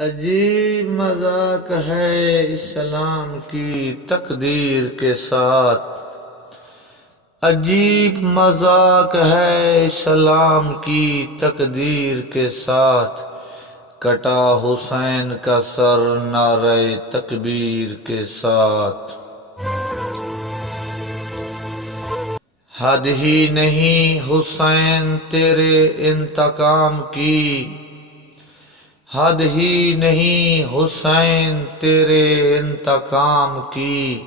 عجیب مذاق ہے اسلام کی تقدیر کے ساتھ، عجیب مذاق ہے اسلام کی تقدیر کے ساتھ، کٹا حسین کا سر نعرہ تکبیر کے ساتھ۔ حد ہی نہیں حسین تیرے انتقام کی، حد ہی نہیں حسین تیرے انتقام کی،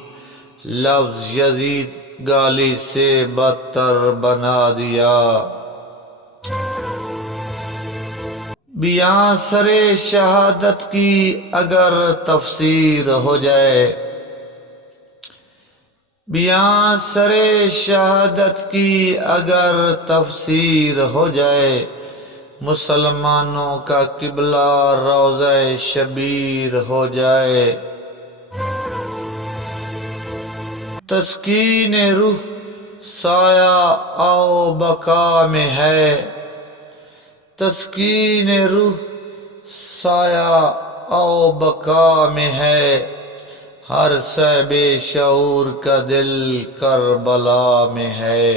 لفظ یزید گالی سے بدتر بنا دیا۔ بیاں سرے شہادت کی اگر تفسیر ہو جائے، بیاں سرے شہادت کی اگر تفسیر ہو جائے، مسلمانوں کا قبلہ روضہ شبیر ہو جائے۔ تسکین روح سایہ او بقا میں ہے، تسکین روح سایہ او بقا میں ہے، ہر سہ بے شعور کا دل کربلا میں ہے۔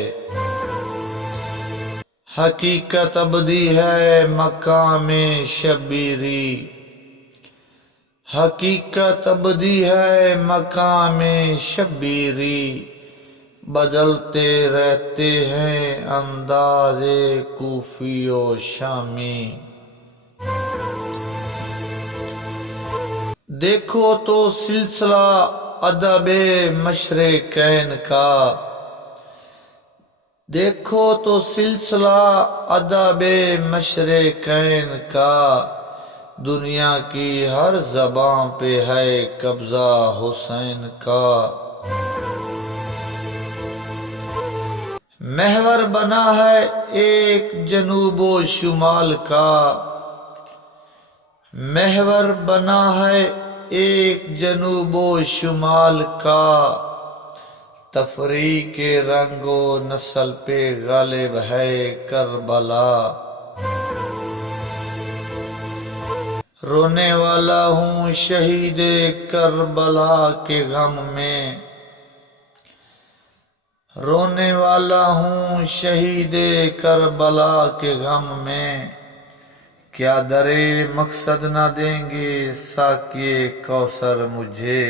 حقیقت ابدی ہے مقام شبیری، حقیقت ابدی ہے مقام شبیری، بدلتے رہتے ہیں انداز کوفی و شامی۔ دیکھو تو سلسلہ ادب مشرقین کا، دیکھو تو سلسلہ ادب مشرقین کا، دنیا کی ہر زبان پہ ہے قبضہ حسین کا۔ محور بنا ہے ایک جنوب و شمال کا، محور بنا ہے ایک جنوب و شمال کا، تفریق رنگ و نسل پہ غالب ہے کربلا۔ رونے والا ہوں شہید کربلا کے غم میں، رونے والا ہوں شہید کربلا کے غم میں، کیا درے مقصد نہ دیں گے ساقی کوثر مجھے۔